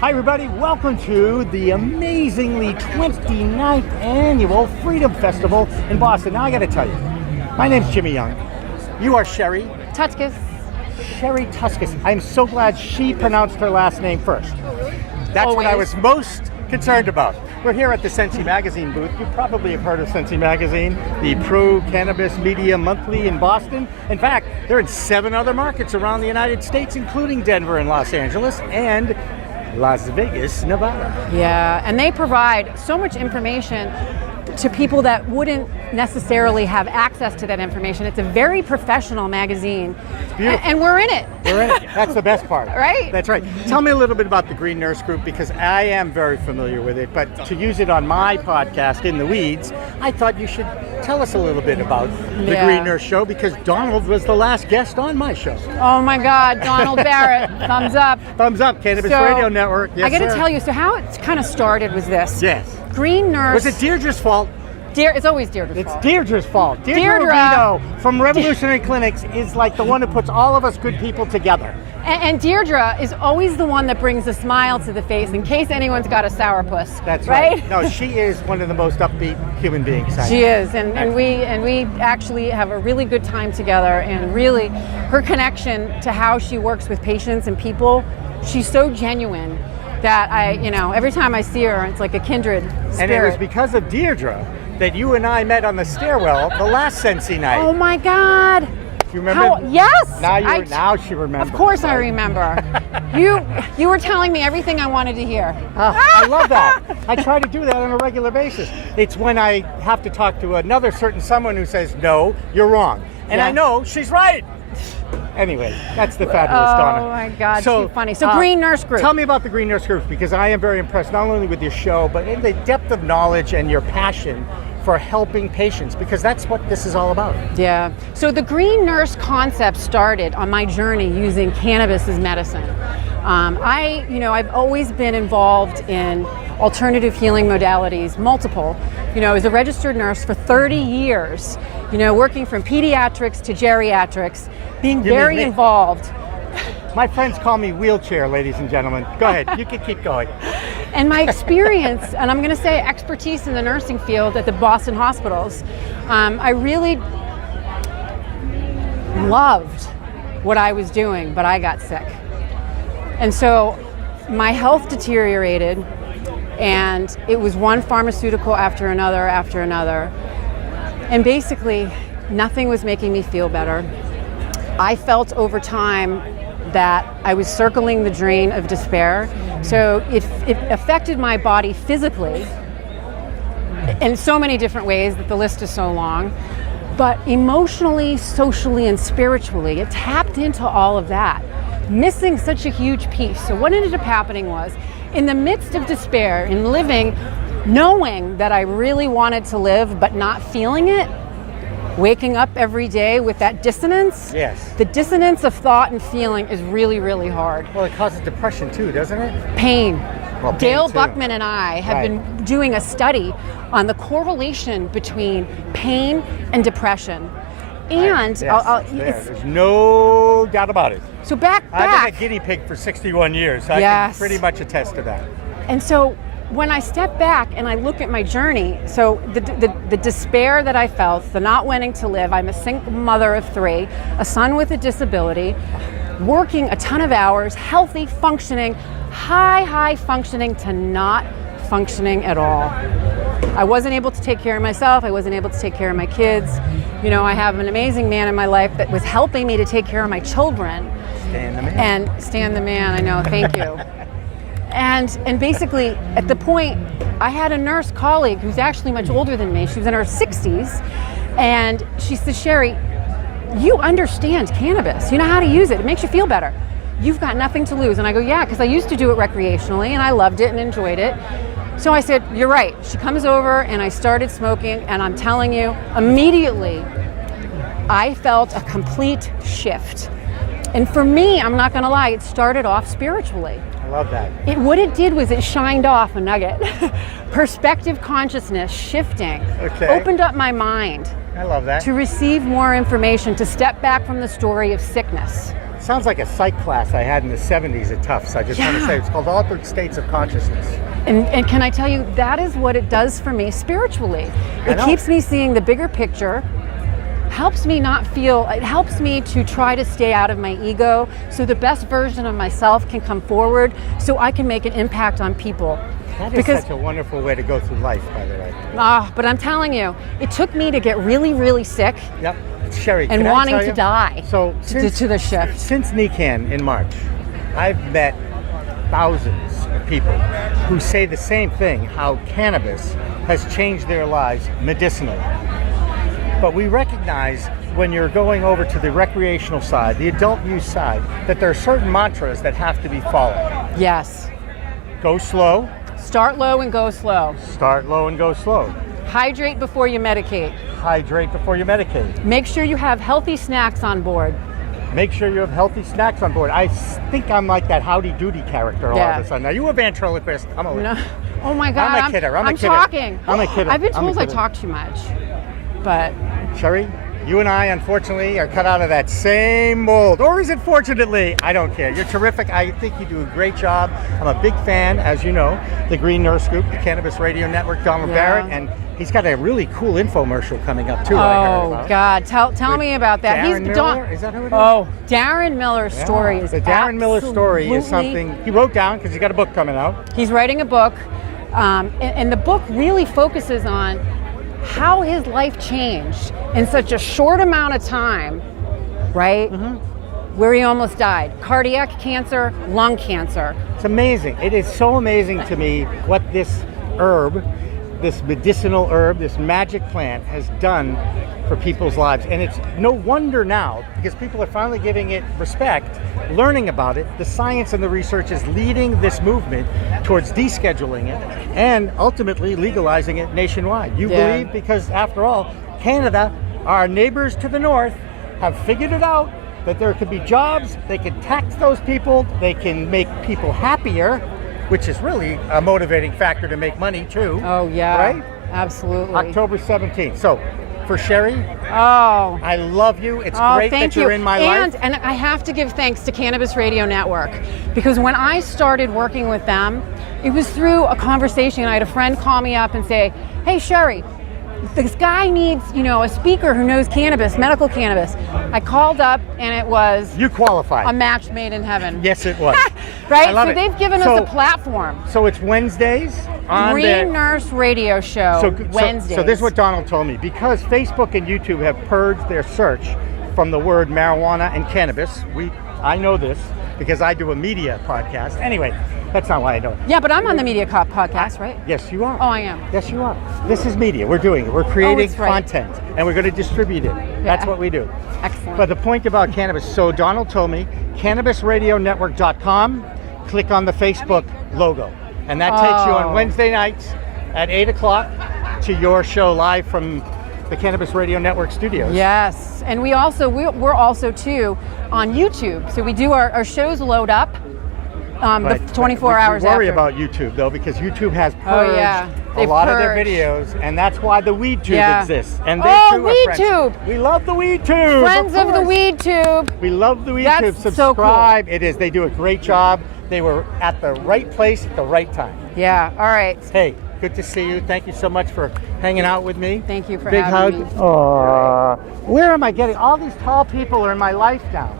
Hi everybody, welcome to the amazingly 29th annual Freedom Festival in Boston. Now I gotta tell you, my name's Jimmy Young. You are Sherri Tutkus. Sherri Tutkus. I'm so glad she pronounced her last name first. That's what I was most concerned about. We're here at the Sensi Magazine booth. You probably have heard of Sensi Magazine, the pro-cannabis media monthly in Boston. In fact, they're in 7 other markets around the United States, including Denver and Los Angeles and Las Vegas, Nevada. Yeah, and they provide so much information to people that wouldn't necessarily have access to that information. It's a very professional magazine. It's beautiful. And we're in it. We're in it. That's the best part. Right? That's right. Tell me a little bit about the Green Nurse Group, because I am very familiar with it, but to use it on my podcast, In the Weeds, I thought you should tell us a little bit about the Green Nurse Show, because Donald was the last guest on my show. Oh my God, Donald Barrett, thumbs up. Thumbs up, Cannabis Radio Network. Yes, I got to sir. tell you, so how it kind of started was this. Yes. Green Nurse. Was it Deirdre's fault? It's always Deirdre's fault. It's Deirdre's fault. Deirdre Rubino from Revolutionary Clinics is like the one who puts all of us good people together. And Deirdre is always the one that brings a smile to the face in case anyone's got a sourpuss. That's right. No, she is one of the most upbeat human beings. She is, and we actually have a really good time together. And really, her connection to how she works with patients and people, she's so genuine that every time I see her, it's like a kindred spirit. And it was because of Deirdre that you and I met on the stairwell the last Sensi night. Oh my God! Do you remember? Yes. Now she remembers. Of course, I remember. You were telling me everything I wanted to hear. I love that. I try to do that on a regular basis. It's when I have to talk to another certain someone who says, "No, you're wrong," and I know she's right. Anyway, that's the fabulous Donna. Oh my God, she's funny. So Green Nurse Group. Tell me about the Green Nurse Group, because I am very impressed not only with your show, but in the depth of knowledge and your passion for helping patients, because that's what this is all about. Yeah. So the Green Nurse concept started on my journey using cannabis as medicine. I've always been involved in alternative healing modalities, multiple. As a registered nurse for 30 years, working from pediatrics to geriatrics, being very involved. My friends call me wheelchair, ladies and gentlemen. Go ahead, you can keep going. And my experience, and I'm going to say expertise in the nursing field at the Boston hospitals, I really loved what I was doing, but I got sick. And so my health deteriorated, and it was one pharmaceutical after another. And basically, nothing was making me feel better. I felt over time that I was circling the drain of despair. So it affected my body physically in so many different ways that the list is so long, but emotionally, socially, and spiritually, it tapped into all of that, missing such a huge piece. So what ended up happening was, in the midst of despair, in living, knowing that I really wanted to live, but not feeling it, waking up every day with that dissonance. Yes. The dissonance of thought and feeling is really, really hard. Well, it causes depression too, doesn't it? Pain. Well, pain Dale too. Buckman and I have been doing a study on the correlation between pain and depression. And there's no doubt about it. So back. I've been a guinea pig for 61 years. I can pretty much attest to that. And so when I step back and I look at my journey, so the despair that I felt, the not wanting to live, I'm a single mother of 3, a son with a disability, working a ton of hours, healthy, functioning, high functioning to not functioning at all. I wasn't able to take care of myself. I wasn't able to take care of my kids. I have an amazing man in my life that was helping me to take care of my children. Stan the man. And Stan the man, I know, thank you. And basically, at the point, I had a nurse colleague who's actually much older than me. She was in her 60s, and she said, "Sherri, you understand cannabis. You know how to use it. It makes you feel better. You've got nothing to lose." And I go, "Yeah, because I used to do it recreationally, and I loved it and enjoyed it." So I said, "You're right." She comes over, and I started smoking, and I'm telling you, immediately, I felt a complete shift. And for me, I'm not going to lie, it started off spiritually. I love that. What it did was it shined off a nugget. Perspective consciousness shifting. Okay. Opened up my mind. I love that. To receive more information, to step back from the story of sickness. sounds like a psych class I had in the 70s at Tufts. I just want to say it's called Altered States of Consciousness. And can I tell you, that is what it does for me spiritually. It keeps me seeing the bigger picture, helps me not feel, it helps me to try to stay out of my ego so the best version of myself can come forward so I can make an impact on people. That is such a wonderful way to go through life, by the way. But I'm telling you, it took me to get really, really sick. Yep. Sherri, and wanting to die to the shift. Since NECAN in March, I've met thousands of people who say the same thing, how cannabis has changed their lives medicinally. But we recognize when you're going over to the recreational side, the adult use side, that there are certain mantras that have to be followed. Yes. Go slow. Start low and go slow. Start low and go slow. Hydrate before you medicate. Hydrate before you medicate. Make sure you have healthy snacks on board. Make sure you have healthy snacks on board. I think I'm like that Howdy Doody character all of a sudden. Now, you a ventriloquist. I'm a no. Oh my God. I'm a kidder. I'm talking. I'm a kidder. I've been told I talk too much. But Sherri, you and I, unfortunately, are cut out of that same mold. Or is it fortunately? I don't care. You're terrific. I think you do a great job. I'm a big fan, as you know, the Green Nurse Group, the Cannabis Radio Network, Donald Barrett, and he's got a really cool infomercial coming up too. Oh God, tell me about that. Darren Miller? Is that who it is? Oh, Darren Miller's story is the Darren Miller story is something he wrote down because he's got a book coming out. He's writing a book, and the book really focuses on how his life changed in such a short amount of time, right? Mm-hmm. Where he almost died. Cardiac cancer, lung cancer. It's amazing. It is so amazing to me what this herb, this medicinal herb, this magic plant has done for people's lives. And it's no wonder now, because people are finally giving it respect, learning about it. The science and the research is leading this movement towards descheduling it and ultimately legalizing it nationwide. You believe, because after all, Canada, our neighbors to the north, have figured it out, that there could be jobs, they can tax those people, they can make people happier, which is really a motivating factor to make money too. Oh yeah, right? Absolutely. October 17th. So for Sherri, I love you. It's great that you're in my life. And I have to give thanks to Cannabis Radio Network, because when I started working with them, it was through a conversation. I had a friend call me up and say, hey Sherri, this guy needs, a speaker who knows cannabis, medical cannabis. I called up and it was... You qualified. A match made in heaven. Yes, it was. Right? I love so it. They've given us a platform. So it's Wednesdays on Green Nurse Radio Show, Wednesdays. So this is what Donald told me. Because Facebook and YouTube have purged their search from the word marijuana and cannabis, I know this because I do a media podcast. Anyway, that's not why I know it. Yeah, but I'm on the Media Cop podcast, right? Yes, you are. Oh, I am. Yes, you are. This is media. We're doing it. We're creating content, and we're going to distribute it. Yeah. That's what we do. Excellent. But the point about cannabis, so Donald told me, cannabisradionetwork.com, click on the Facebook logo, and that takes you on Wednesday nights at 8 o'clock to your show live from the Cannabis Radio Network studios. Yes, and we're also too on YouTube. So we do our shows load up the 24 hours after. We worry about YouTube though, because YouTube has purged a lot of their videos, and that's why the Weed Tube exists. And they too are friends. Tube! We love the Weed Tube. Friends of the Weed Tube. We love the Weed Tube. Subscribe. So cool. It is. They do a great job. They were at the right place at the right time. Yeah. All right. Hey, good to see you. Thank you so much for hanging out with me. Thank you for having me. Big hug. Where am I getting? All these tall people are in my life now.